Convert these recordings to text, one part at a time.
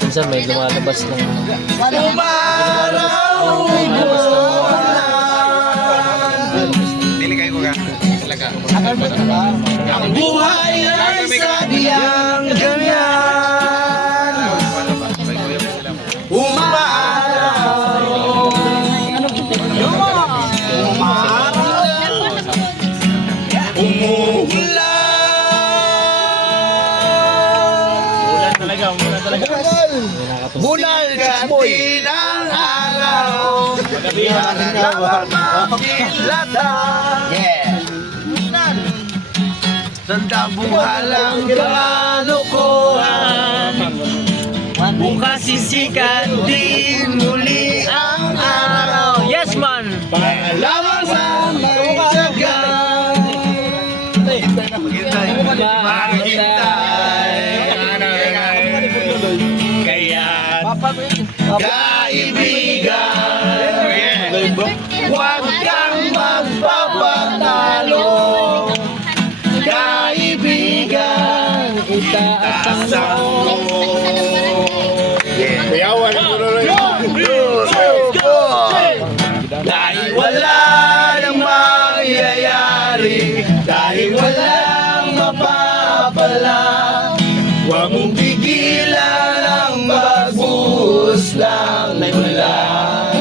Minsan may lumalabas ng Dili kayo ko ka. Talaga. Ang buhay ay sadyang ganyan. Umaraw, ulan talaga, ulan talaga. bunal ganti ng araw. Pagabihan Yeah. Tanda buhalang kalokohan. Bukas sisikat din muli ang araw. Yes man! Lamang sa may tiyaga. Kaya kaibigan, huwag kang magpapatalo. Kaibigan, itaas mo. Kuyawan ang tuloy. Dahil wala nang mangyayari, dahil walang mapapala, huwag mong pigilan ang magbuhos ng ulan.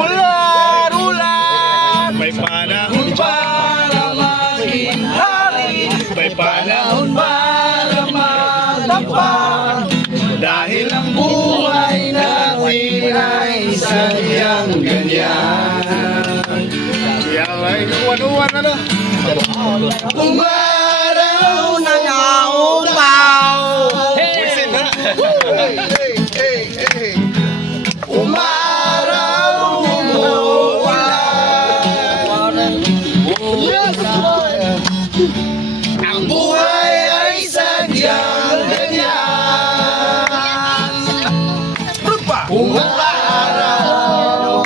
Ulan! May panahon, Para maging hari, may panahon para magtapang. Dahil ang buhay natin ay sadyang ganyan. kuyawan. Uwan-uwan na. Umaraw na naupaw. Pusin na. Umaraw umuulan. Ang buhay ay sadyang ganyan. Umaraw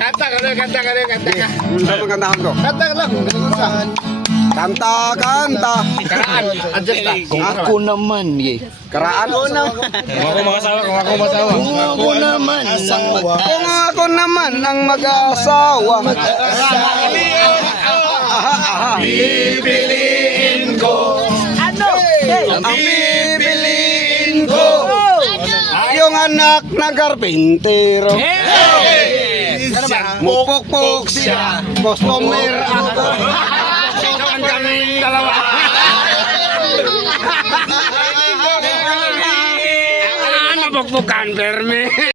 Kanta ka rin, kanta ka rin, kanta ka. Ano kantahan ko? Kanta ka lang. Kanta, kanta. Karaan, adjust na. Ako naman, Karaan? Kung ako makasawa, kung ako masawa. Ako naman ang Kung ako naman ang mag-asawa. pipiliin ko. Ang pipiliin ko. Yung anak na karpintero. Mupok-pok siya. Customer ako. Ang kaming dalawa. Mapukpukan, perme.